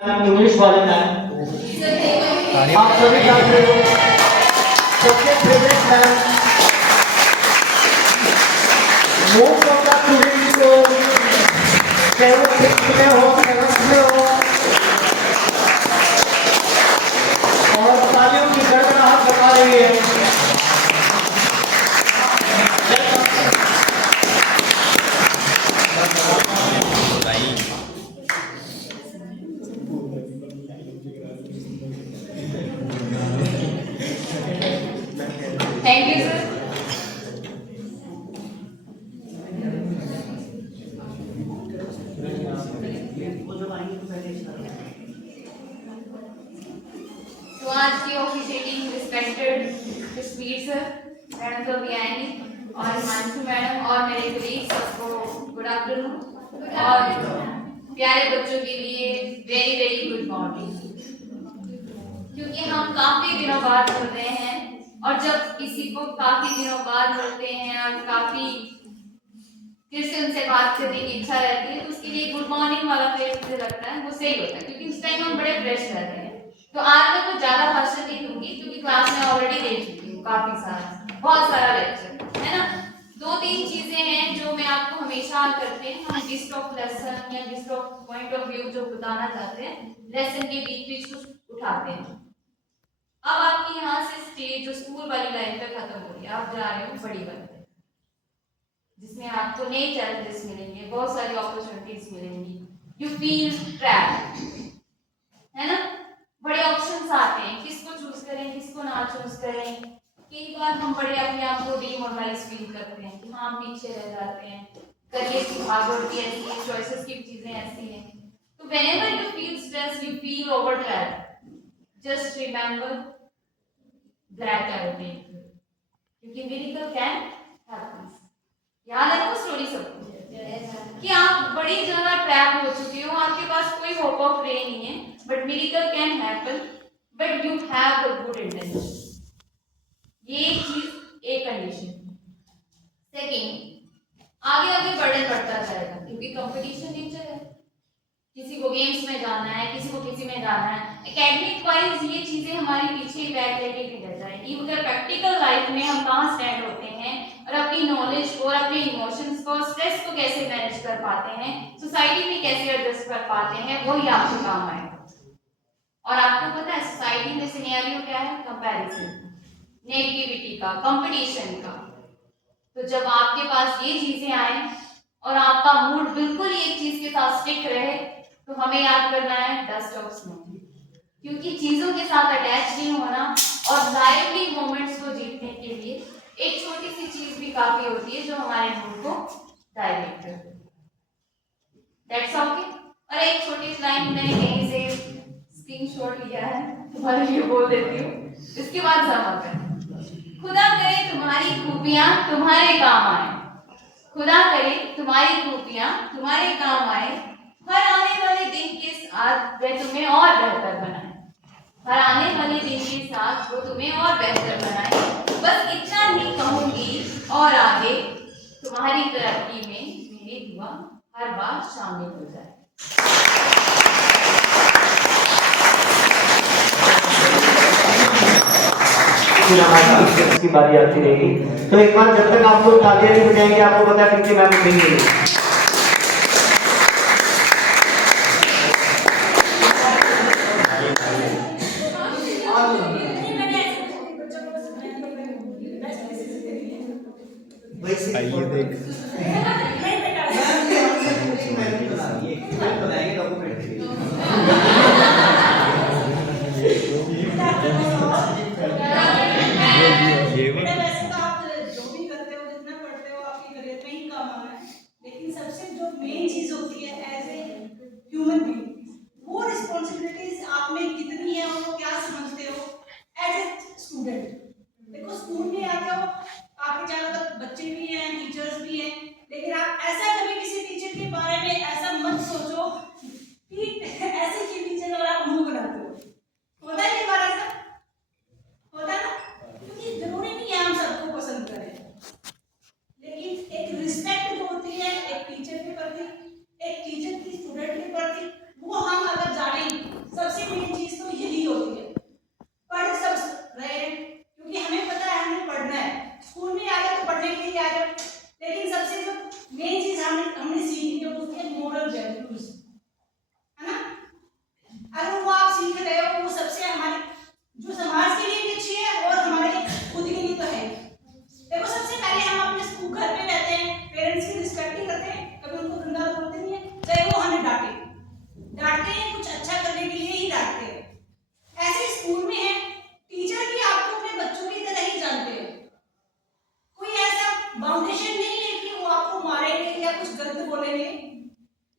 English वाले ma'am, आप सभी जानते हो सबसे favourite ma'am, most of the students को चाहे वो सिक्स में हो, सेवंथ में हो, और तालियों की गड़गड़ाहट बता रही है। Thank you, sir. तो आज की ऑफिशिएटिंग रिस्पेक्टेड तस्वीर सर, मैडम तो भी आएंगी, और हिमांशु मैडम और मेरे कलीग सबको गुड आफ्टरनून, और प्यारे बच्चों के लिए वेरी वेरी गुड मॉर्निंग। क्योंकि हम काफी दिनों बाद मिल रहे हैं, और जब किसी को काफी दिनों बाद मिलते हैं और काफी फिर से उनसे बात करने की इच्छा रहती है, तो उसके लिए गुड मॉर्निंग वाला फ्रेज मुझे लगता है वो सही होता है, क्योंकि उस टाइम हम बड़े फ्रेश रहते हैं। तो आज मैं कुछ ज्यादा भाषण नहीं दूंगी, क्योंकि क्लास में ऑलरेडी दे चुकी हूँ काफी सारा, बहुत सारा लेक्चर है ना। दो तीन चीजें हैं जो मैं आपको हमेशा करते हैं, हम जिस्ट ऑफ लेसन या gist of point of view जो बताना चाहते हैं लेसन के बीच बीच कुछ उठाते हैं। अब आपकी यहाँ से स्टेज जो स्कूल वाली लाइफ तक खत्म हो गई, आप जा रहे हो बड़ी बात है, जिसमें आपको नए चैलेंजेस मिलेंगे, बहुत सारी अपॉर्चुनिटीज मिलेंगी। यू फील ट्रैप, है ना, बड़े ऑप्शंस आते हैं, किसको चूज करें किसको ना चूज करें। कई बार हम बड़े अपने आप को डिमोरलाइज फील करते हैं कि हाँ पीछे रह जाते हैं, करियर की भागदौड़ भी ऐसी है, चॉइसेस की चीजें ऐसी हैं। तो whenever you feel stress, you feel over trap, just remember that I will make you, क्योंकि मिरेकल कैन हैपन। याद है वो स्टोरी सबको कि आप बड़ी जगह ट्रैप हो चुके हो, आपके पास कोई होप ऑफ वे नहीं है, but miracle can happen, but you have the good intention. ये एक चीज, एक कंडीशन। सेकंड, आगे आगे बर्डन बढ़ता जाएगा, क्योंकि कंपटीशन नेचर है, किसी को गेम्स में जाना है, किसी को किसी में जाना है, एकेडमिक वाइज ये चीजें हमारे पीछे बैक लेके रह जाएगी, मगर प्रैक्टिकल लाइफ में हम कहाँ स्टैंड होते हैं और अपनी नॉलेज को और अपने इमोशंस को, स्ट्रेस को कैसे मैनेज कर पाते हैं, सोसाइटी में कैसे एडजस्ट कर पाते हैं, वही आपको काम आएगा। और आपको पता है सोसाइटी में सिनेरियो क्या है, कंपैरिजन, नेगेटिविटी का, कंपटीशन का। तो जब आपके पास ये चीजें आए और आपका मूड बिल्कुल एक चीज के साथ स्टिक रहे, तो हमें याद करना है डस्ट ऑफ स्नो, क्योंकि चीजों के साथ अटैच नहीं होना और लाइवली मोमेंट्स को जीतने के लिए एक छोटी सी चीज भी काफी होती है जो हमारे मूड को डायरेक्ट करती है। That's okay. और एक छोटी सी लाइन मैंने कहीं से स्क्रीनशॉट लिया है, तुम्हारे लिए बोल देती हूँ, इसके बाद जमा कर। खुदा करे तुम्हारी खूबियां तुम्हारे काम आए, खुदा करे तुम्हारी खूबियां तुम्हारे काम आए, हर आने वाले दिन के साथ वह तुम्हें और बेहतर बनाए, हर आने वाले दिन के साथ वो तुम्हें और बेहतर बनाए। बस इतना ही कहूंगी, और आगे तुम्हारी तरक्की में मेरी दुआ हर बार शामिल हो जाए। की बारी आती रहेगी, तो एक बार जब तक आप लोग तालियां नहीं बजाएंगे आपको पता है कि मैम उठेंगे। आइए देख वैसे तो आप जो भी करते हो, जितना पढ़ते हो, आपके करियर में ही काम आना है, लेकिन सबसे जो मेन चीज होती है एज ए ह्यूमन बीइंग, वो रिस्पॉन्सिबिलिटीज आप में कितनी है और वो क्या समझते हो एज ए स्टूडेंट। देखो स्कूल में आते हो, आपके चारों तरफ बच्चे भी हैं, टीचर्स भी हैं, लेकिन आप ऐसा कभी किसी टीचर के बारे में ऐसा मत सोचो बाउंडेशन नहीं है कि वो आपको मारेंगे या कुछ गलत बोलेंगे,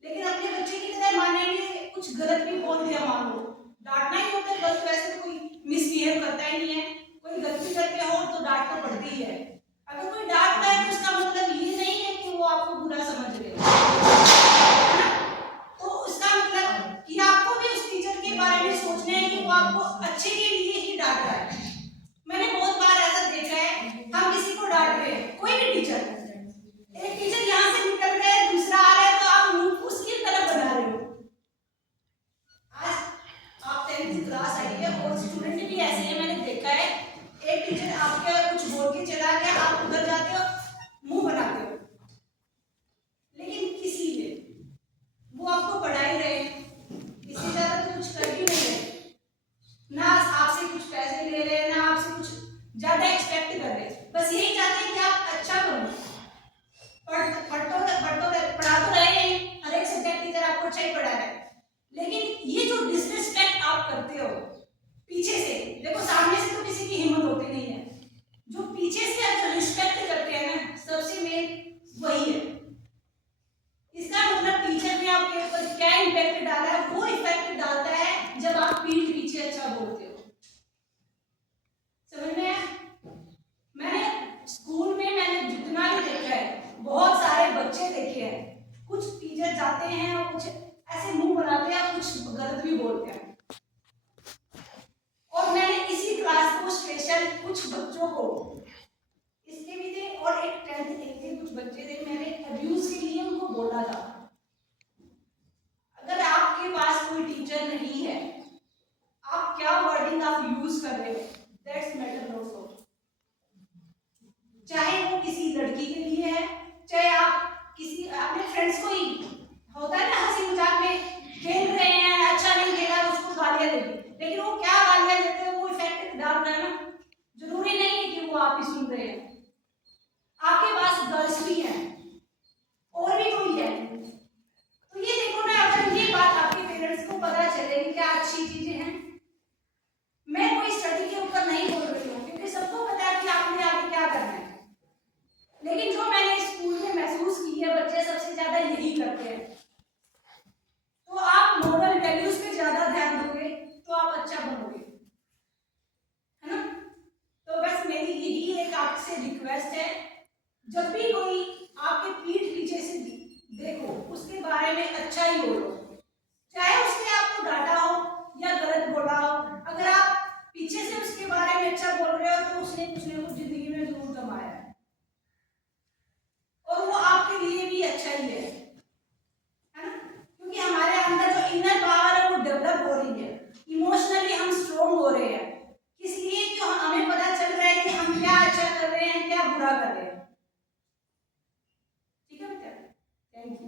लेकिन अपने बच्चे की तरह मानेंगे। कुछ गलत भी बोल दिया मान लो, डांटना ही होता है गलत, वैसे तो कोई मिसबिहेव करता ही नहीं है, कोई गलती करके हो तो डांट तो पड़ती ही है। अगर कोई डांट रहा है तो उसका मतलब ये नहीं है कि वो आपको बुरा समझ रहे है ना। तो उसका मतलब कि आपको भी उस टीचर के बारे में सोचना है कि वो आपको अच्छे के लिए ही डांट रहा है। मैंने बहुत बार ऐसा देखा है, हम किसी को डांट रहे हैं, कोई भी टीचर, एक टीचर यहाँ से निकल रहा है, दूसरा आ रहा है, तो आप मुंह उसकी तरफ बना रहे हो। आज आप 10th क्लास आई है और स्टूडेंट भी ऐसे हैं, मैंने देखा है, एक टीचर आपके कुछ बोल के चला गया, आप उधर जाते हो, मुंह बनाते हो, लेकिन किस लिए? वो आपको पढ़ा ही रहे, इससे ज्यादा तो कुछ कर ही नहीं रहे, ना आपसे कुछ पैसे ले रहे, ना आपसे कुछ ज्यादा एक्सपेक्ट कर रहे, बस यही चाहते हैं कि आप अच्छा बनो। पढ़ा तो रहे हैं, हर एक सब्जेक्ट टीचर आपको अच्छा ही पढ़ा रहा है, लेकिन ये जो डिसरिस्पेक्ट आप करते हो पीछे से, देखो सामने से तो किसी की हिम्मत होती नहीं है, जो पीछे से अगर रिस्पेक्ट करते हैं ना, सबसे मेन वही है। इसका मतलब टीचर ने आपके ऊपर क्या इम्पैक्ट डाला है, वो इफेक्ट डालता है जब आप पीठ पीछे अच्छा बोलते हो। समझ में आया? मैंने स्कूल में मैंने जितना भी देखा है, बहुत सारे बच्चे देखे हैं, कुछ टीचर जाते हैं और कुछ ऐसे मुंह बनाते हैं, कुछ गलत भी बोलते हैं। और मैंने इसी क्लास को स्पेशल कुछ बच्चों को, इसके भी थे और एक 10th के कुछ बच्चे थे, मैंने अब्यूज के लिए उनको बोला था। अगर आपके पास कोई टीचर नहीं है, आप क्या वर्डिंग आप यूज कर रहे हो, दैट्स मैटर ऑल्सो। चाहे वो किसी लड़की के लिए है, चाहे आप किसी अपने फ्रेंड्स को ही, होता है ना हंसी मजाक में खेल रहे हैं, अच्छा नहीं खेला उसको गालियां दे दी, लेकिन वो क्या गालियां देते हैं वो इफेक्ट डाल रहा है ना। जरूरी नहीं है कि वो आप ही सुन रहे हैं, आपके पास गर्ल्स भी हैं और भी कोई है, तो ये देखो ना, अगर ये बात आपके पेरेंट्स को पता चले कि क्या अच्छी चीजें हैं। मैं कोई स्टडी के ऊपर नहीं बोल रही हूँ, क्योंकि सबको पता है कि आपने आगे क्या करना है, लेकिन जो मैंने स्कूल में महसूस की है, बच्चे सबसे ज्यादा यही करते हैं। तो आप मॉरल वैल्यूज पे ज्यादा ध्यान दोगे तो आप अच्छा बनोगे, है ना। तो बस मेरी यही एक आपसे रिक्वेस्ट है, जब भी कोई आपके पीठ पीछे से देखो, उसके बारे में अच्छा ही बोलो, चाहे उसने आपको डांटा हो या गलत बोला हो। अगर आप पीछे से उसके बारे में अच्छा बोल रहे हो तो उसने कुछ ना कुछ जिंदगी में जरूर कमाया है, और वो आपके लिए भी अच्छा ही है ना, क्योंकि हमारे अंदर जो इनर पावर है वो डेवलप हो रही है, इमोशनली हम स्ट्रोंग हो रहे हैं, इसलिए कि हमें पता चल रहा है कि हम क्या अच्छा कर रहे हैं, क्या बुरा कर रहे हैं। ठीक है बेटा, थैंक यू।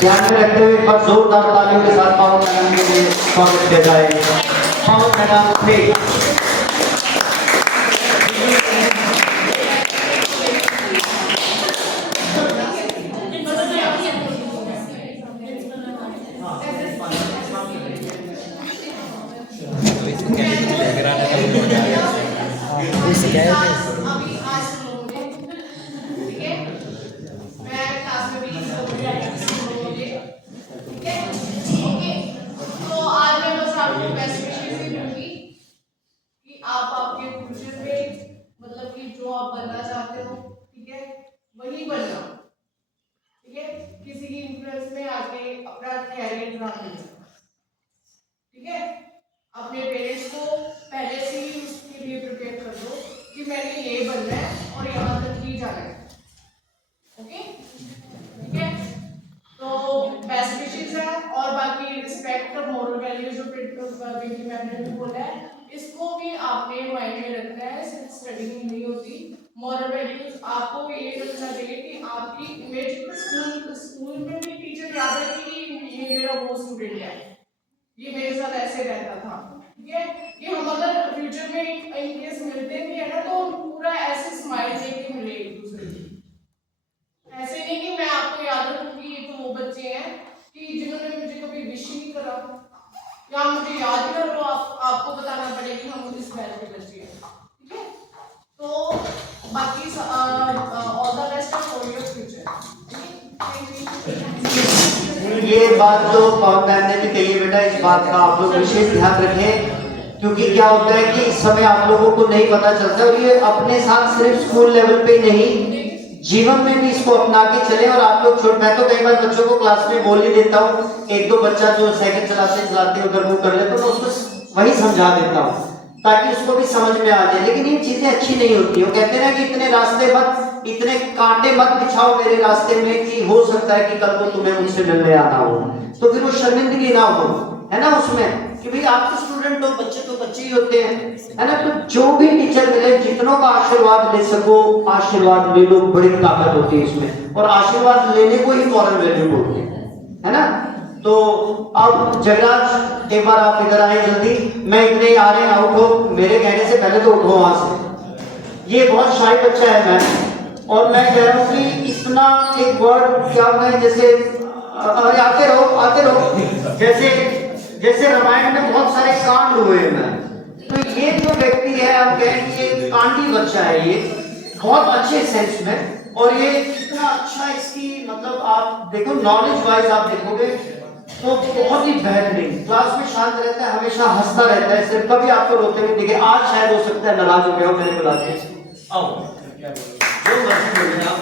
ध्यान में रखते हुए एक बार जोरदार तालियों के साथ पावन मैडम के लिए स्वागत किया जाए। पावन मैडम प्लीज। अभी आज सुनोगे, ठीक है, मैं क्लास में भी सुनोगे, ठीक है, ओके। तो आज मैं बस आपको बेस्ट विशेस ही दूंगी कि आप आपके फ्यूचर में, मतलब कि जो आप बनना चाहते हो, ठीक है, वही बनना, ठीक है, किसी की इन्फ्लुएंस में आके अपना कैरियर बना लेना, ठीक है। अपने पेरेंट्स को पहले से ही उसके लिए प्रिपेयर कर दो कि मैंने ये बनना है और यहाँ तक ही जाना है, ओके, ठीक है। तो बेस्ट विशेस है, और बाकी रिस्पेक्ट और मॉरल वैल्यूज जो पिंकी मैम ने भी बोला है, इसको भी आपने माइंड में रखना है, सिर्फ स्टडी में नहीं होती। मॉरल वैल्यूज आपको ये रखना चाहिए कि आपकी इमेज स्कूल में भी टीचर याद रखे कि ये मेरा वो स्टूडेंट है, ये मेरे साथ ऐसे रहता था, ठीक है। ये हम अगर फ्यूचर में इन केस मिलते भी है ना, तो पूरा ऐसे स्माइल देके मिले एक दूसरे की, ऐसे नहीं कि मैं आपको याद रखूंगी ये तो वो बच्चे हैं कि जिन्होंने मुझे कभी विश नहीं करा, या मुझे याद ही ना लो, आपको बताना पड़ेगा हम इस बैच के बच्चे हैं, ठीक है। तो बाकी all the best for your future. ये बात जो पवन मैम ने भी कही है बेटा, इस बात का आप लोग विशेष ध्यान रखें, क्योंकि क्या होता है कि इस समय आप लोगों को नहीं पता चलता, और ये अपने साथ सिर्फ स्कूल लेवल पे ही नहीं, जीवन में भी इसको अपना के चले। और आप लोग मैं तो कई बार बच्चों को क्लास में बोल ही देता हूँ, एक दो बच्चा जो साइकिल चलाते उधर वो कर ले तो मैं उसको वही समझा देता हूँ ताकि उसको भी समझ में आ जाए। लेकिन ये चीजें अच्छी नहीं होती। वो कहते हैं ना कि इतने रास्ते मत, इतने कांटे मत बिछाओ मेरे रास्ते में कि हो सकता है कि कल को तुम्हें मुझसे मिलने आना हो, तो फिर वो शर्मिंदगी ना हो, है ना उसमें, कि भाई आप तो स्टूडेंट हो, बच्चे तो बच्चे ही होते हैं, है ना। तो जो भी टीचर मिले, जितनों का आशीर्वाद ले सको आशीर्वाद ले लो, बड़ी ताकत होती है इसमें, और आशीर्वाद लेने को ही मॉरल वैल्यू बोलते हैं, है ना। तो अब जगराज एक बार आप इधर आए जल्दी, मैं इतने ही आ रहे हैं, आउट हो, मेरे कहने से पहले तो उठो वहां से। ये बहुत शाय बच्चा है मैम, और मैं कह रहा हूँ कि इतना एक वर्ड क्या मैं जैसे आते रहो जैसे रामायण में बहुत सारे कांड हुए हैं मैम, तो ये जो व्यक्ति है आप कहें कि ये कांडी बच्चा है, ये बहुत अच्छे सेंस में, और ये इतना अच्छा इसकी मतलब आप देखो नॉलेज वाइज आप देखोगे तो बहुत ही बेहतरीन, क्लास में शांत रहता है, हमेशा हंसता रहता है, सिर्फ कभी आपको रोते हुए दिखे। आज शायद हो सकता है नाराज हो गया हो मैंने बुला के, आओ जो मर्जी बोलिए आप।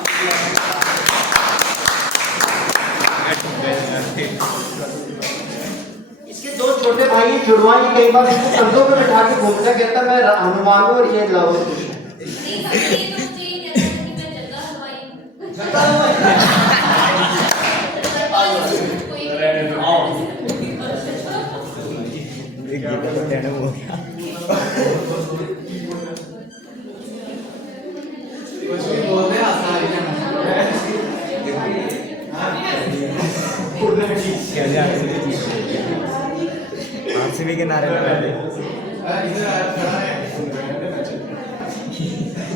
इसके दो छोटे भाई जुड़वा, ये कई बार इसको कंधों पे बिठा के घूमता, कहता मैं हनुमान हूं और ये लव आरसीबी के नारे लगा दे।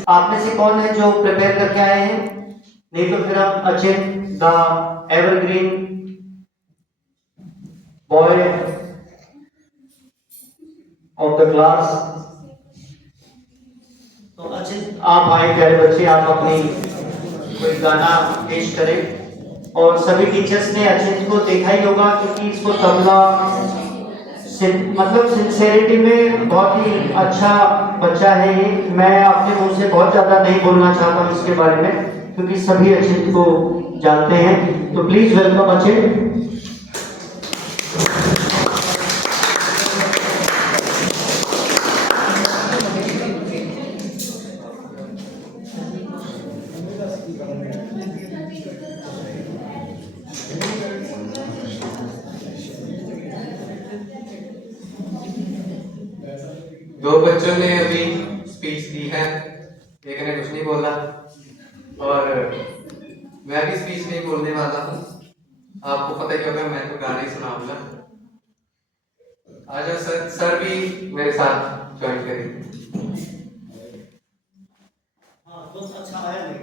आप में से कौन है जो प्रिपेयर करके आए हैं? नहीं तो फिर हम अचित the evergreen boy of the class. तो अचित आप आए प्यारे बच्चे, आप अपनी कोई गाना पेश करें। और सभी टीचर्स ने अचित को देखा ही होगा, क्योंकि इसको तबला मतलब सिंसेरिटी में बहुत ही अच्छा बच्चा है ये। मैं अपने मुंह से बहुत ज्यादा नहीं बोलना चाहता हूँ इसके बारे में, क्योंकि सभी अचित को जानते हैं। तो प्लीज वेलकम अचित। दो बच्चों ने अभी स्पीच दी है, एक ने कुछ नहीं बोला और मैं भी स्पीच नहीं बोलने वाला हूँ। आपको पता ही होगा, मैं तो गाना ही सुनाऊंगा। आज सर भी मेरे साथ ज्वाइन करेंगे। अच्छा आया नहीं।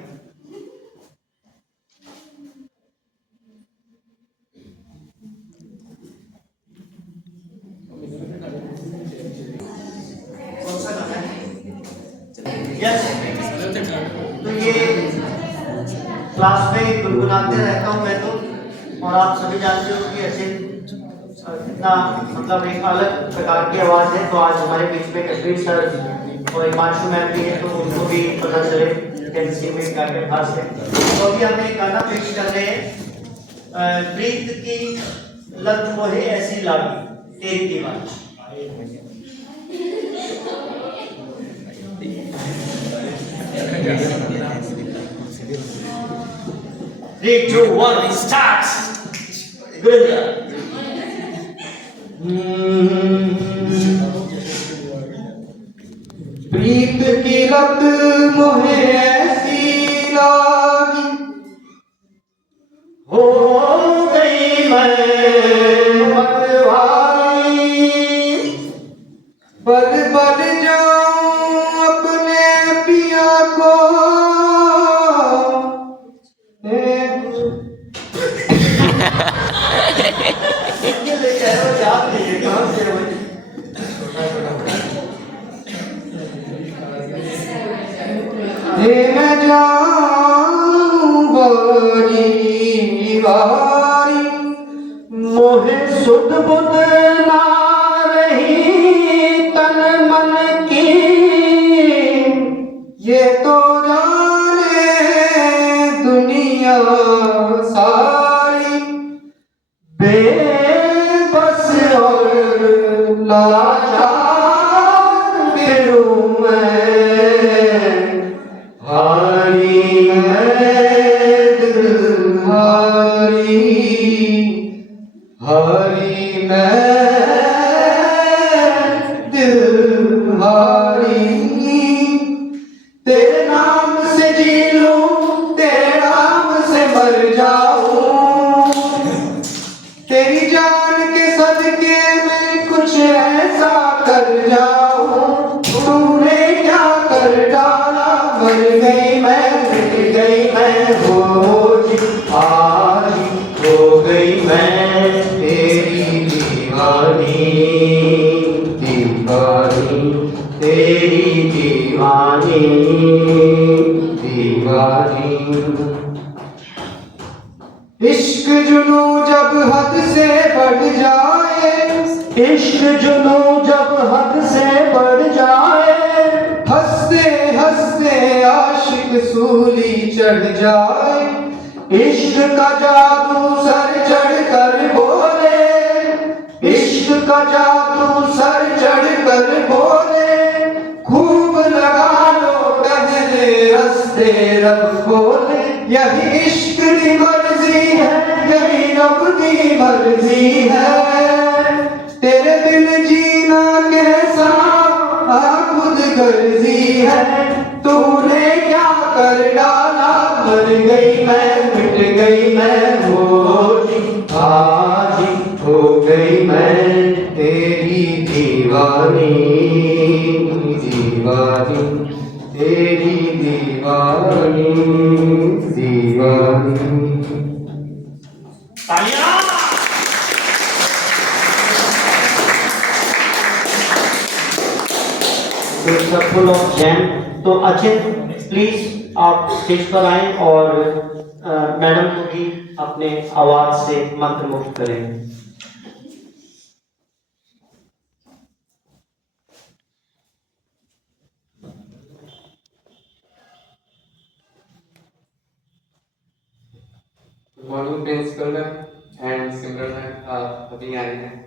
यस, तो ये क्लास में गुनगुनाते रहता हूँ मैं तो, और आप सभी जानते हो कि ऐसे इतना मतलब एक अलग प्रकार की आवाज है। तो आज हमारे बीच में कश्मीर सर और हिमांशु मैम भी है, तो उनको भी पता चले कैंसी में क्या क्या खास है। तो अभी हम एक गाना पेश कर रहे हैं, प्रीत की लत मोहे ऐसी लागी तेरी दीवानी। 3, 2, 1, start! Gurinder. प्रीत की लत मोहे ऐसी लागी, हो गई मैं मतवाली, बल बल जाऊं अपने पिया को। इनके लिए कह रहे हो याद नहीं है, कहाँ से हो? हे मैं जाऊं बारी बारी, मोहे सुध बुध ना रही तन मन की, ये तो जाने दुनिया सारी, बेबस और लाचार फिरूं मैं, हारी मैं दिल हारी, हारी मैं दिल हारी। तेरे नाम से जी लूं, तेरे नाम से मर जाऊं, तेरी जान के सदके में कुछ ऐसा कर जाऊं, तूने क्या कर डाला, मर गई मैं, मिट गई मैं, हो जी आज हो गई मैं तेरी दीवानी, दीवानी तेरी दीवानी दीवानी। इश्क जुनू जब हद से बढ़ जाए, इश्क जुनू जब हद से बढ़ जाए, हंसते हंसते आशिक सूली चढ़ जाए, इश्क का जादू सर चढ़ कर बोले, इश्क का जादू सर चढ़ कर बोले, खूब लगा लो पहले रस्ते रब खोले, यही इश्क की मर्जी है, यही रब की मर्जी है, तेरे बिन जीना कैसा खुद गर्जी है, तूने क्या कर डाला, मर गई मैं, मिट गई मैं, हो जी आज हो गई मैं तेरी दीवानी, दीवानी तेरी दीवानी, दीवानी। तो इट्स फुल ऑफ जैम। तो अचित प्लीज आप स्टेज पर आए और मैडम को भी अपने आवाज से मंत्रमुग्ध करें। Morning principal and Simran ma'am अभी आई हैं।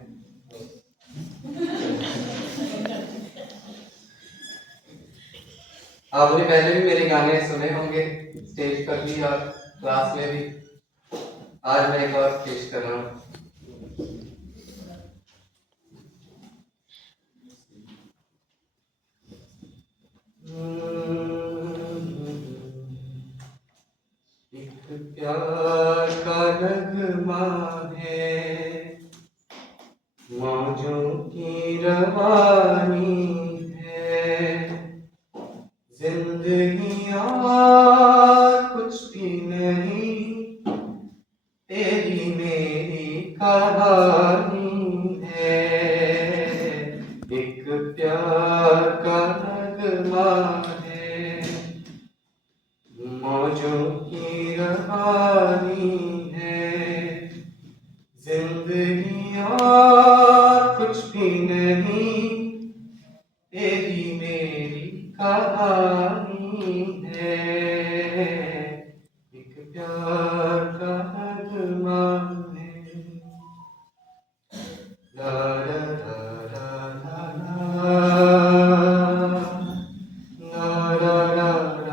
आपने पहले भी मेरे गाने सुने होंगे स्टेज पर भी और क्लास में भी, आज मैं एक और पेश कर रहा हूँ। एक प्यार का नगमा है, मौजों की रवानी है, जिंदगी और कुछ भी नहीं, तेरी मेरी कहानी है। एक प्यार का नगमा है, मौजों की रवानी है, जिंदगी और कुछ भी नहीं, तेरी मेरी कहानी है। एक प्यार का नगमा है। ला ला ला ला ला ला ला ला ला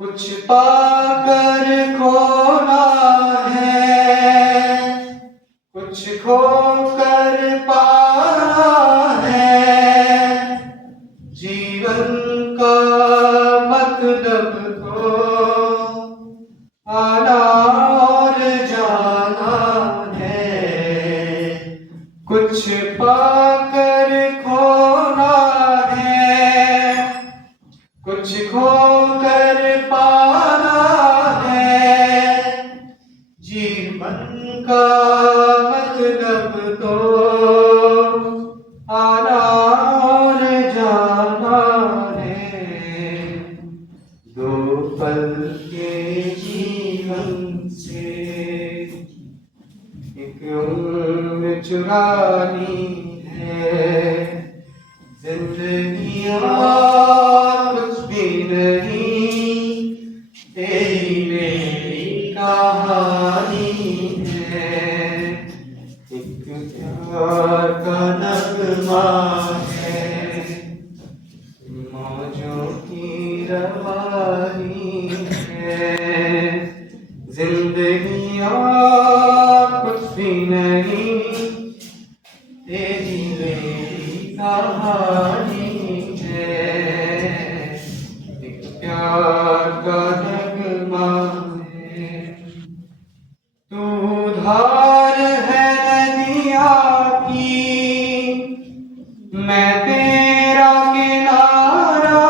कुछ पाकर खोना है, कुछ खोकर पाना है, जीवन का मतलब तो आना और जाना है। कुछ पाकर खोना है, कुछ खोकर पाना के जीवन से एक उम्र चुरानी है, जिंदगी और कुछ भी नहीं, तेरी मेरी कहानी है, एक प्यार का नगमा है, मौजों की रवानी है, जिंदगी और कुछ भी नहीं, तेरी मेरी कहानी है, एक प्यार का नगमा है। तू धार है नदिया की, मैं तेरा किनारा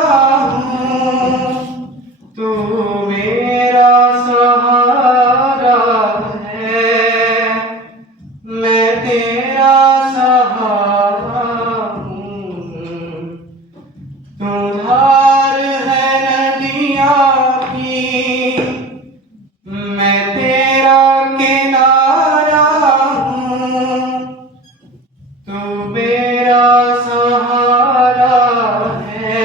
हूँ, तू मेरा सहारा है, मैं तेरा सहारा हूँ। तू धार है नदिया की, मैं तेरा किनारा हूँ, तू मेरा सहारा है,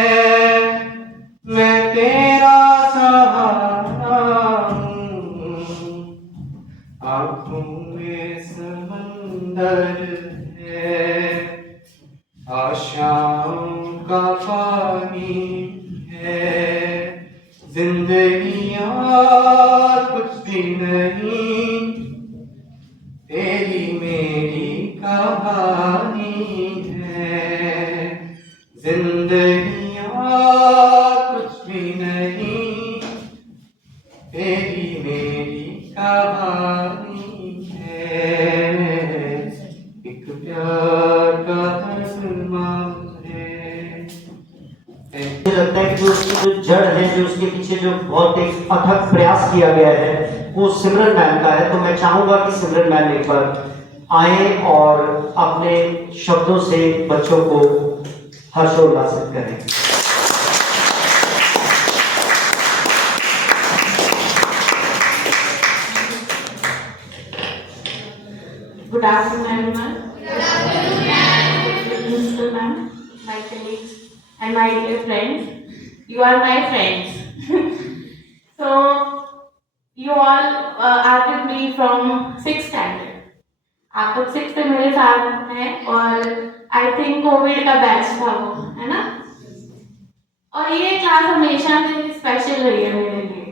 मैं तेरा सहारा हूँ। आँखों में समंदर है, आशाओं का पानी है, जिंदगी और कुछ भी नहीं, तेरी मेरी कहानी है, जिंदगी और कुछ भी नहीं, तेरी मेरी कहानी है, एक प्यार का तस्मा है। मुझे लगता है कि जो उसकी जो जड़ है, जो उसके पीछे जो बहुत एक अथक प्रयास किया गया है, वो सिमरन मैम का है। तो मैं चाहूंगा कि सिमरन मैम एक बार आए और अपने शब्दों से बच्चों को हर्षोल्लासित करें। Good afternoon, everyone. Good afternoon, ma'am. Principal ma'am, my colleagues, and my dear friends. You are my friends. So, you all are with me from 6th standard. आप लोग 6th में मेरे साथ हैं और I think कोविड का batch था वो, है ना? और ये क्लास हमेशा से स्पेशल रही है मेरे लिए।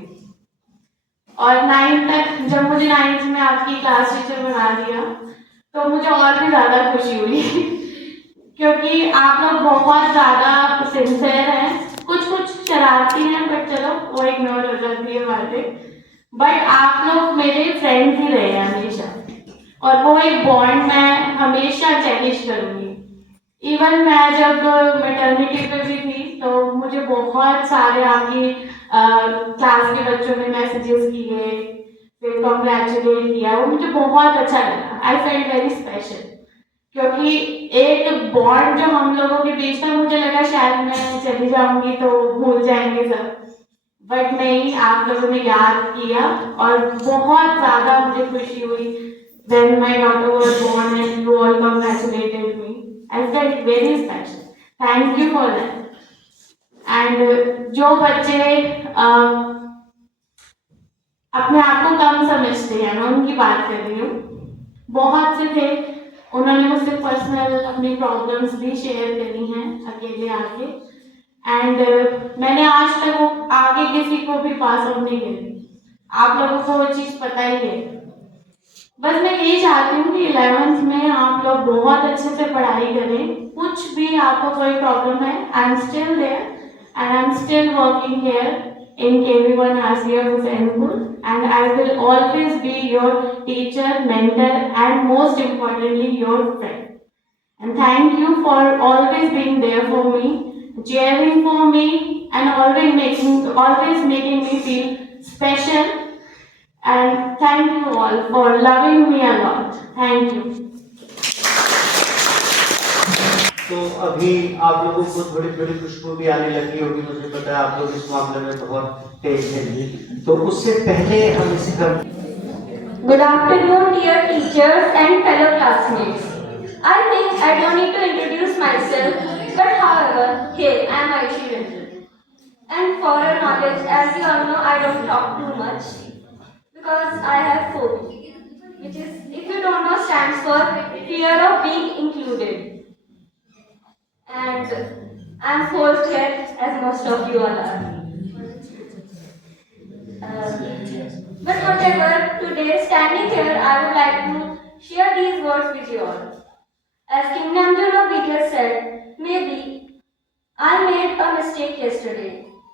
और 9th तक, जब मुझे 9th में आपकी क्लास टीचर बना दिया तो मुझे और भी ज़्यादा खुशी हुई क्योंकि आप लोग बहुत ज़्यादा सिंसियर हैं, कुछ शरारती हैं, बट चलो वो इग्नोर हो जाती है बातें, बट आप लोग मेरे फ्रेंड्स ही रहे हैं हमेशा, और वो एक बॉन्ड मैं हमेशा चेरिश करूँगी। इवन मैं जब मैटरनिटी पे भी थी तो मुझे बहुत सारे आपकी क्लास के बच्चों ने मैसेजेस किए, फिर कॉन्ग्रेचुलेट किया, वो मुझे बहुत अच्छा लगा। आई फेल्ट वेरी स्पेशल क्योंकि एक बॉन्ड जो हम लोगों के बीच में, मुझे लगा शायद मैं चली जाऊंगी तो भूल जाएंगे सब, बट नहीं, आप लोगों ने याद किया और बहुत ज़्यादा मुझे खुशी हुई when my daughter was born and you all congratulated me. I felt very special. Thank you for that. And जो बच्चे अपने आप को कम समझते हैं, मैं उनकी बात कर रही हूँ, बहुत से थे, उन्होंने मुझसे पर्सनल अपनी प्रॉब्लम्स भी शेयर करी हैं अकेले आके, एंड मैंने आज तक वो आगे किसी को भी पास ऑन नहीं करी। आप लोगों को वो चीज़ पता ही है। बस मैं यही चाहती हूँ कि 11th में आप लोग बहुत अच्छे से पढ़ाई करें, कुछ भी आपको कोई प्रॉब्लम है, I am still there and I am still working here in KV1 Asiya Husainpur, and I will always be your teacher, mentor, and most importantly your friend. And thank you for always being there for me, cheering for me, and always making me feel special. And thank you all for loving me a lot. Thank you. तो अभी आप लोगों को थोड़ी थोड़ी खुशबू भी आने लगी होगी, मुझे पता है आप लोग इस मामले में बहुत तेज हैं। तो उससे पहले हम इसे कर Good afternoon, dear teachers and fellow classmates. I think I don't need to introduce myself, but however, here I am Aishi Ranjan. And for your knowledge, as you all know, I don't talk too much because I have phobia, which is, if you don't know, stands for fear of being included. And I am forced here, as most of you all are. But whatever, today standing here, I would like to share these words with you all. As King Namjoon of BTS said, maybe I made a mistake yesterday,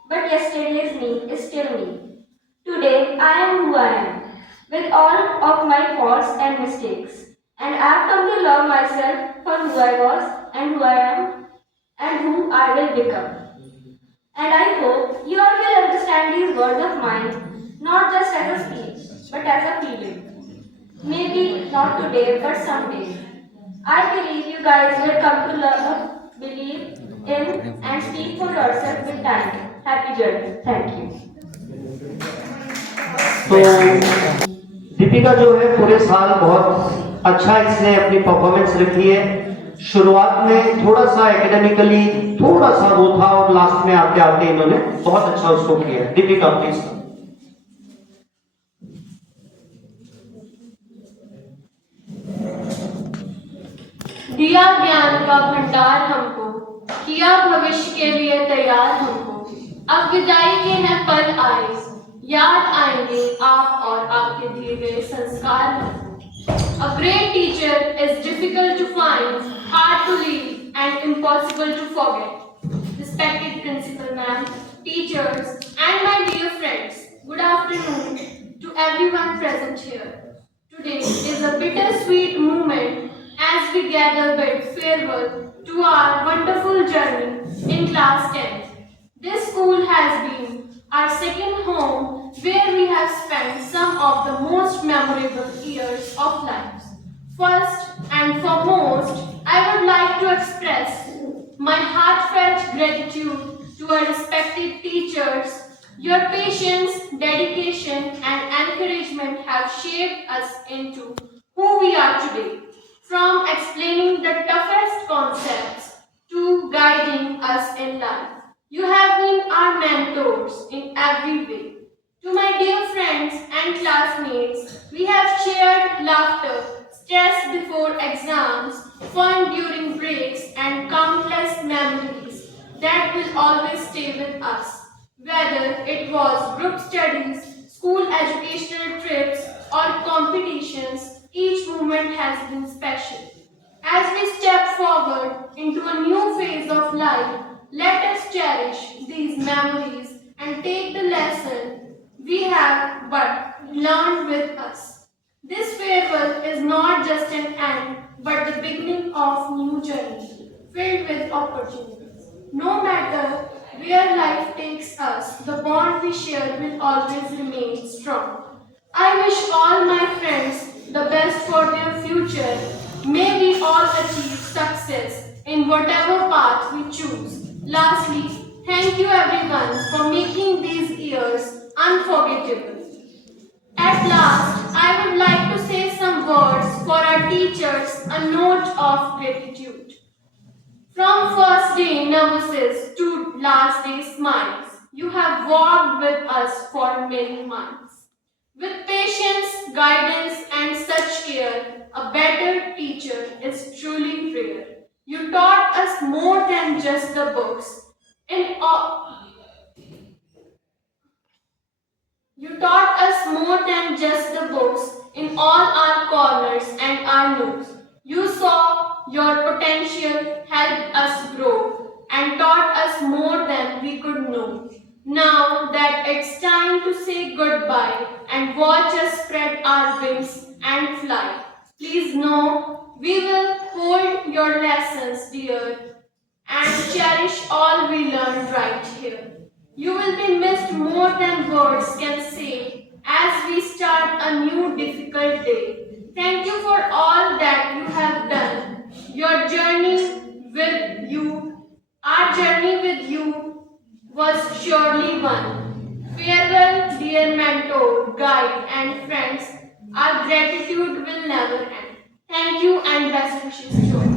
but yesterday's me is still me. Today I am who I am, with all of my faults and mistakes, and I have come to love myself for who I was and who I am and who I will become. And I hope you all will understand these words of mine not just as a speech, but as a feeling. Maybe not today, but someday. I believe you guys will come to love, believe in, and speak for yourself with time. Happy journey. Thank you. तो दीपिका जो है पूरे साल बहुत अच्छा इसने अपनी performance रखी है। शुरुआत में थोड़ा सा एकेडमिकली थोड़ा सा वो था और लास्ट में आते आते इन्होंने बहुत अच्छा उसको किया। दीपिका प्लीज। दिया ज्ञान का भंडार हमको, किया भविष्य के लिए तैयार हमको। अब विदाई के हैं पल आए, याद आएंगे आप और आपके दिए गए संस्कार हमको। A great teacher is difficult to find, hard to leave, and impossible to forget. Respected principal ma'am, teachers, and my dear friends, good afternoon to everyone present here. Today is a bittersweet moment as we gather bid farewell to our wonderful journey in class 10th. This school has been our second home where we have spent some of the most memorable years of life. First and foremost, I would like to express my heartfelt gratitude to our respected teachers. Your patience, dedication, and encouragement have shaped us into who we are today. From explaining the toughest concepts to guiding us in life, you have been our mentors in every way. To my dear friends and classmates, we have shared laughter, stress before exams, fun during breaks, and countless memories that will always stay with us. Whether it was group studies, school educational trips, or competitions, each moment has been special. As we step forward into a new phase of life, let us cherish these memories and take the lesson we have but learned with us. This farewell is not just an end, but the beginning of new journey filled with opportunities. No matter where life takes us, the bond we share will always remain strong. I wish all my friends the best for their future. May we all achieve success in whatever path we choose. Lastly, thank you everyone for making these years unforgettable. At last, I would like to say some words for our teachers, a note of gratitude. From first day nervousness to last day smiles, you have walked with us for many months. With patience, guidance, and such care, a better teacher is truly rare. You taught us more than just the books. You taught us more than just the books in all our corners and our nooks. You saw your potential, helped us grow, and taught us more than we could know. Now that it's time to say goodbye and watch us spread our wings and fly, please know we will hold your lessons dear and cherish all we learned right here. You will be missed more than words can say as we start a new difficult day. Thank you for all that you have done. Your journey will guide, and friends, our gratitude will never end. Thank you and best wishes, Joy.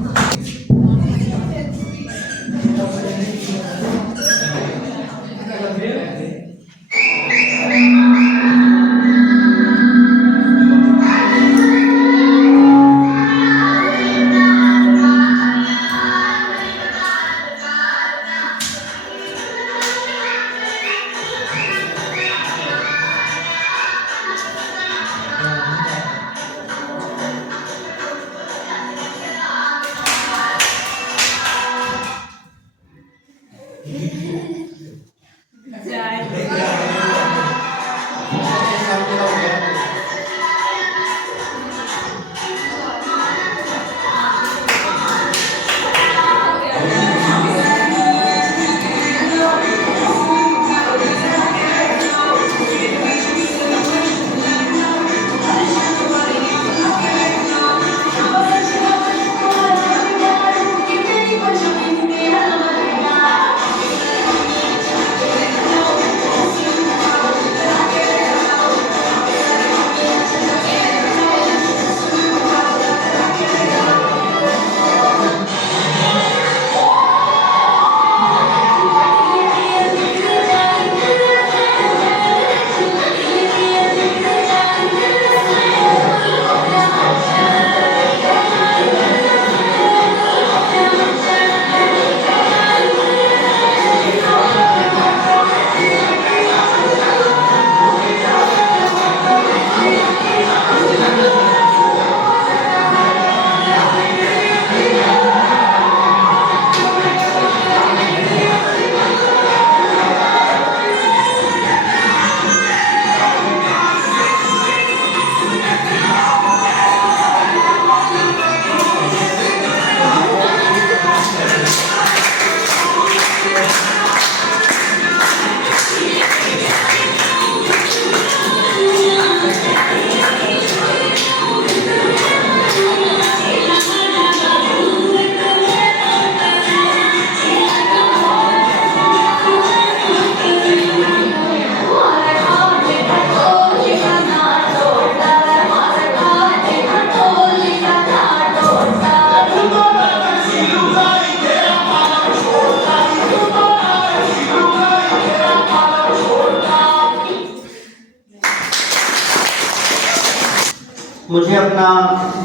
मुझे अपना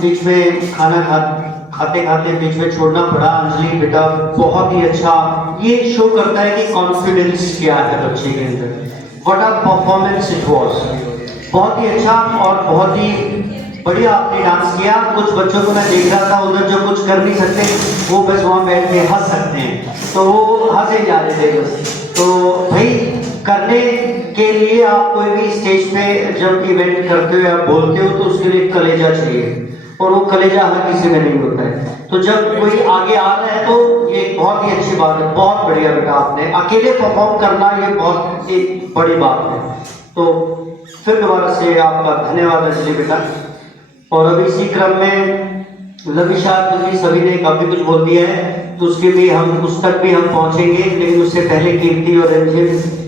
बीच में खाते खाते बीच में छोड़ना पड़ा। अंजलि बेटा बहुत ही अच्छा, ये शो करता है कि कॉन्फिडेंस क्या है बच्चे के अंदर। What a performance it was, बहुत ही अच्छा और बहुत ही बढ़िया आपने डांस किया। कुछ बच्चों को मैं देख रहा था उधर जो कुछ कर नहीं सकते वो बस वहाँ बैठ के हंस सकते हैं, तो वो हंसे जा रहे थे बस। तो भाई करने के लिए आप कोई भी स्टेज पे जब इवेंट करते हो या बोलते हो तो उसके लिए कलेजा चाहिए, और वो कलेजा हर किसी में नहीं होता है। तो जब कोई आगे आ रहा है तो ये बहुत ही अच्छी बात है, बहुत बढ़िया बेटा। आपने अकेले परफॉर्म करना ये बहुत एक बड़ी बात है। तो फिर दोबारा से आपका धन्यवाद अंजलि बेटा। और अभी इसी क्रम में लविशा तुझे सभी ने काफी कुछ बोल दिया है, तो उसके भी हम उस तक भी हम पहुंचेंगे, लेकिन उससे पहले कीर्ति और रंजित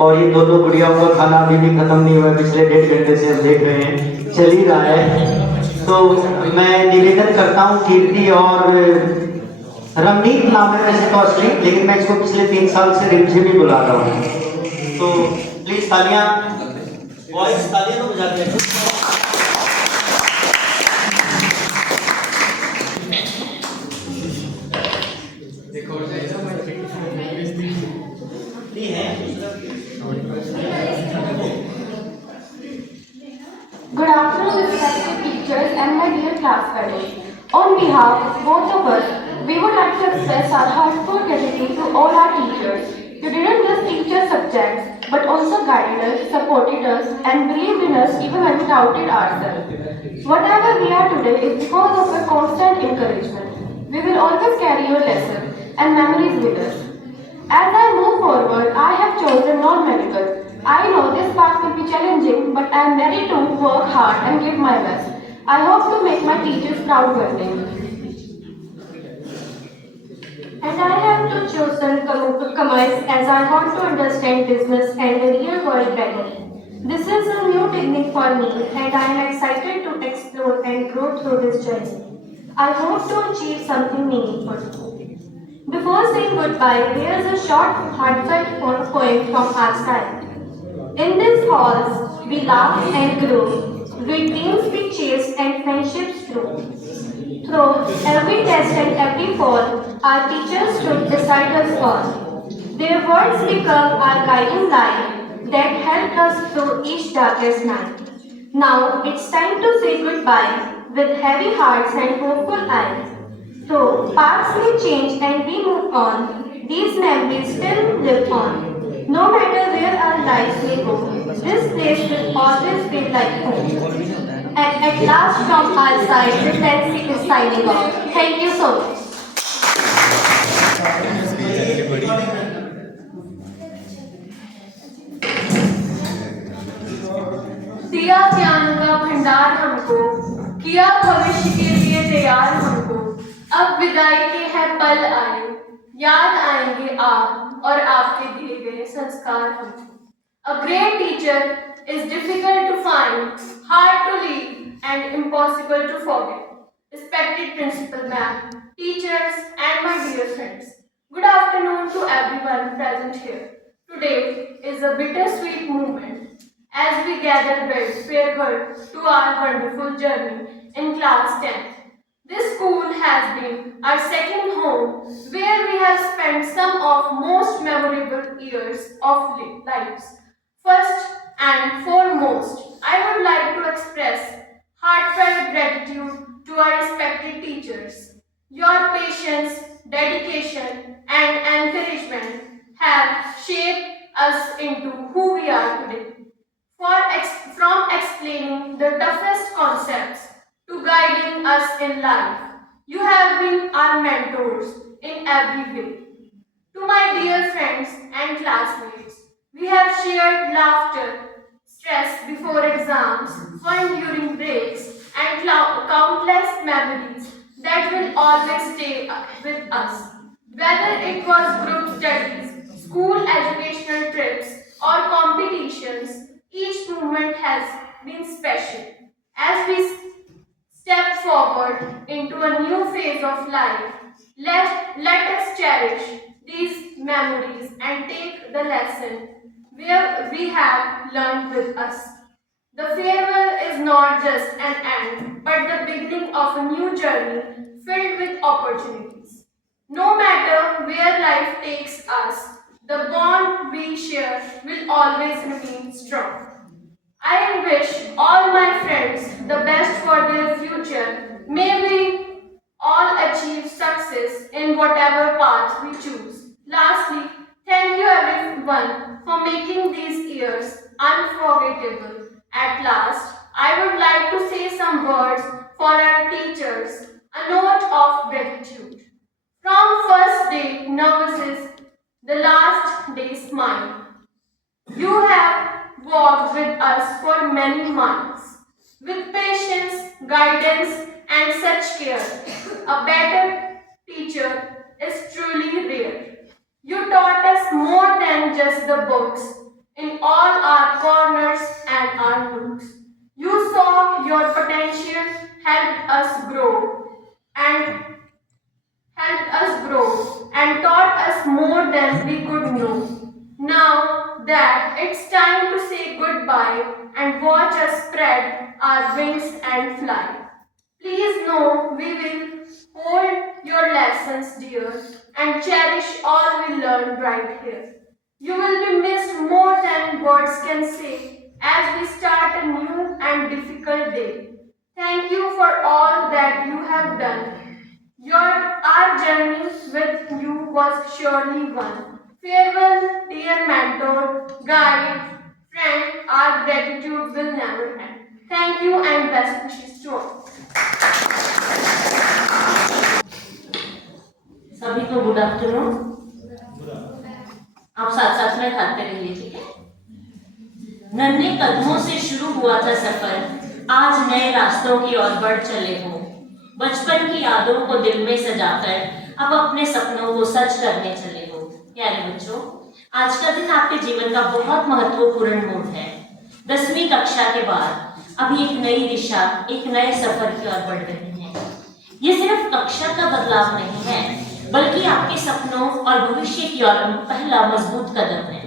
और ये दोनों गुड़ियाओं का खाना अभी भी खत्म नहीं हुआ है, पिछले 1.5 घंटे से हम देख रहे हैं, चल ही रहा है। तो मैं निवेदन करता हूँ, कीर्ति और रमनीत नाम है वैसे तो असली, लेकिन मैं इसको पिछले 3 साल से रिमझिम ही बुला रहा हूँ। तो प्लीज तालियां, वॉइस तालियां तो बजाते हैं। Good afternoon, respected teachers and my dear classmates. On behalf of both of us, we would like to express our heartfelt gratitude to all our teachers. You didn't just teach us subjects, but also guided us, supported us, and believed in us even when we doubted ourselves. Whatever we are today is because of your constant encouragement. We will always carry your lessons and memories with us. As I move forward, I have chosen non-medical. I know this path will be challenging, but I am ready to work hard and give my best. I hope to make my teachers proud one day. And I have chosen commerce as I want to understand business and the real world better. This is a new beginning for me, and I am excited to explore and grow through this journey. I hope to achieve something meaningful. Before saying goodbye, here is a short, heartfelt poem from our side. In these halls, we laugh and grow. With dreams we chase and friendships grow. Through every test and every fall, our teachers stood beside us all. Their words become our guiding light that helped us through each darkest night. Now it's time to say goodbye with heavy hearts and hopeful eyes. Though paths may change and we move on, these memories still live on. No matter where our lives may go, this place will always be like home. And at last from our side, the Nancy is signing off. Thank you so much. दिया ज्ञान का भंडार हमको, किया भविष्य के लिए तैयार हमको। अब विदाई के है पल आए, याद आएंगे आप और आपके दिए गए संस्कार हमको। A great teacher is difficult to find, hard to leave, and impossible to forget. Respected Principal Ma'am, teachers, and my dear friends, good afternoon to everyone present here. Today is a bittersweet moment as we gather bid farewell to our wonderful journey in class 10th. This school has been our second home where we have spent some of most memorable years of lives. First and foremost, I would like to express heartfelt gratitude to our respected teachers. Your patience, dedication, and encouragement have shaped us into who we are today. From explaining the toughest concepts to guiding us in life, you have been our mentors in every way. To my dear friends and classmates, we have shared laughter, stress before exams, fun during breaks, and countless memories that will always stay with us. Whether it was group studies, school educational trips, or competitions, each moment has been special. As we step forward into a new phase of life, let us cherish these memories and take the lesson where we have learned with us. The farewell is not just an end, but the beginning of a new journey filled with opportunities. No matter where life takes us, the bond we share will always remain strong. I wish all my friends the best for their future. May we all achieve success in whatever path we choose. Lastly, thank you everyone for making these years unforgettable. At last, I would like to say some words for our teachers, a note of gratitude. From first day nervousness, the last day smile. You have walked with us for many months. With patience, guidance, and such care, a better teacher is truly rare. You taught us more than just the books in all our corners and our nooks. You saw your potential, helped us grow, and taught us more than we could know. Now that it's time to say goodbye and watch us spread our wings and fly. Please know we will hold your lessons dear and cherish all we learned right here. You will be missed more than words can say as we start a new and difficult day. Thank you for all that you have done. Our journey with you was surely one. Farewell, dear mentor, guide, friend, our gratitude will never end. Thank you and best wishes to all. सभी को good afternoon. आप साथ साथ में खाते रहिए, ठीक है। नन्हे कदमों से शुरू हुआ था सफर, आज नए रास्तों की ओर बढ़ चले हो। बचपन की यादों को दिल में सजाकर अब अपने सपनों को सच करने चले हो। प्यारे बच्चों, आज का दिन आपके जीवन का बहुत महत्वपूर्ण मोड़ है। 10वीं कक्षा के बाद अभी एक नई दिशा, एक नए सफर की ओर बढ़ रहे हैं। ये सिर्फ कक्षा का बदलाव नहीं है, बल्कि आपके सपनों और भविष्य की ओर पहला मजबूत कदम है।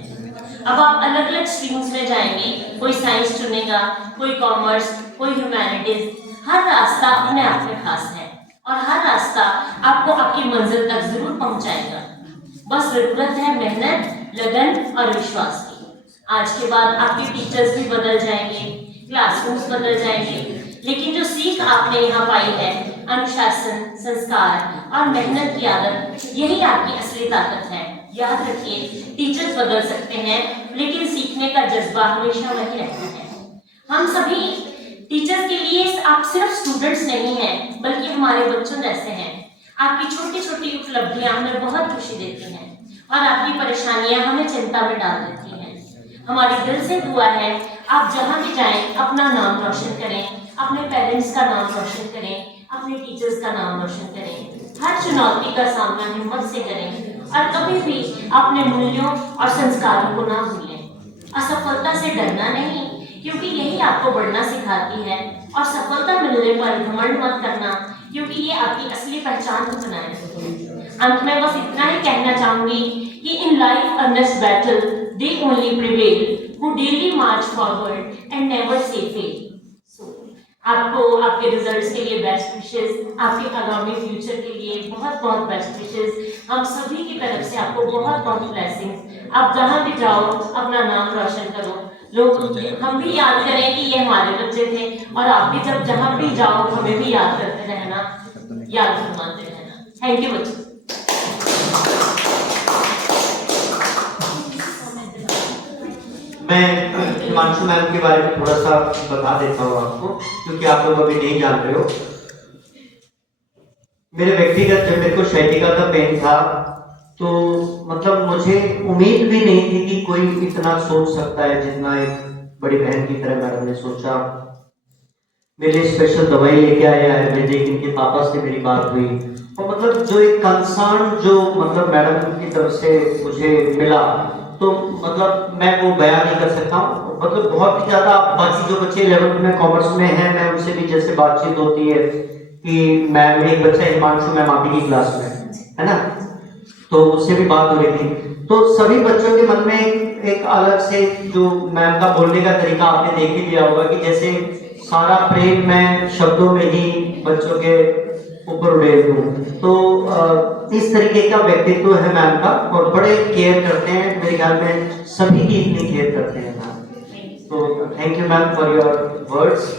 अब आप अलग अलग स्ट्रीम्स में जाएंगे, कोई साइंस चुनेगा, कोई कॉमर्स, कोई ह्यूमैनिटीज। हर रास्ता अपने आप में खास है और हर रास्ता आपको आपकी मंजिल तक जरूर पहुंचाएगा। बस जरूरत है मेहनत, लगन और विश्वास की। आज के बाद आपके टीचर्स भी बदल जाएंगे, क्लासरूम्स बदल जाएंगे, लेकिन जो सीख आपने यहाँ पाई है, अनुशासन, संस्कार और मेहनत की आदत, यही आपकी असली ताकत है। याद रखिए, टीचर्स बदल सकते हैं, लेकिन सीखने का जज्बा हमेशा वही रहता है। हम सभी टीचर्स के लिए आप सिर्फ स्टूडेंट्स नहीं हैं, बल्कि हमारे बच्चों जैसे हैं। आपकी छोटी छोटी उपलब्धियां हमें बहुत खुशी देती हैं और आपकी परेशानियां हमें चिंता में डाल देती हैं। हमारी दिल से दुआ है, आप जहां भी जाएं अपना नाम रोशन करें, अपने पेरेंट्स का नाम रोशन करें, अपने टीचर्स का नाम रोशन करें। हर चुनौती का सामना हिम्मत से करें और कभी भी अपने मूल्यों और संस्कारों को ना भूलें। असफलता से डरना नहीं, क्योंकि यही आपको बढ़ना सिखाती है, और सफलता मिलने पर घमंड मत करना, क्योंकि ये आपकी असली पहचान को बनाएगा। अंत में बस इतना ही कहना चाहूंगी कि in life earnest battle they only prevail who daily march forward and never say fail. आपको आपके रिजल्ट्स के लिए बेस्ट विशेस, आपके आगामी फ्यूचर के लिए बहुत बहुत बेस्ट विशेस। हम सभी की तरफ से आपको बहुत बहुत ब्लेसिंग्स। आप जहां भी जाओ अपना नाम रोशन करो, लोग हम भी याद करें कि ये हमारे बच्चे थे, और आप भी जब जहां भी जाओ हमें भी याद करते रहना, याद फरमाते रहना। थैंक यू बच्चों। मैं हिमांशु मैम के बारे में थोड़ा सा बता देता हूँ आपको, क्योंकि आप लोग अभी नहीं जान रहे हो। मेरे व्यक्तिगत जब मेरे को शैलिका का पेन था, तो मतलब मुझे उम्मीद भी नहीं थी कि कोई इतना सोच सकता है जितना एक बड़ी बहन की तरह मैडम ने सोचा। मेरे लिए स्पेशल दवाई लेके आए आयुर्वेदिक, इनके पापा से मेरी बात हुई, और मतलब जो एक कंसर्न जो मतलब मैडम की तरफ से मुझे मिला, तो मतलब मैं वो बयान नहीं कर सकता हूँ। मतलब बहुत ही ज्यादा, बाकी जो बच्चे 11th में कॉमर्स में हैं, मैं उनसे भी जैसे बातचीत होती है कि मैम, एक बच्चा हिमांशु मैम आप ही की क्लास में है ना, तो उससे भी बात हो रही थी। तो सभी बच्चों के मन में एक अलग से जो मैम का बोलने का तरीका आपने देख ही लिया होगा, कि जैसे सारा प्रेम मैं शब्दों में ही बच्चों के ऊपर उड़ेल दूं। तो इस तरीके का व्यक्तित्व है मैम का, और बड़े केयर करते हैं। मेरे ख्याल में सभी की इतनी केयर करते हैं मैम। तो thank you ma'am for your words.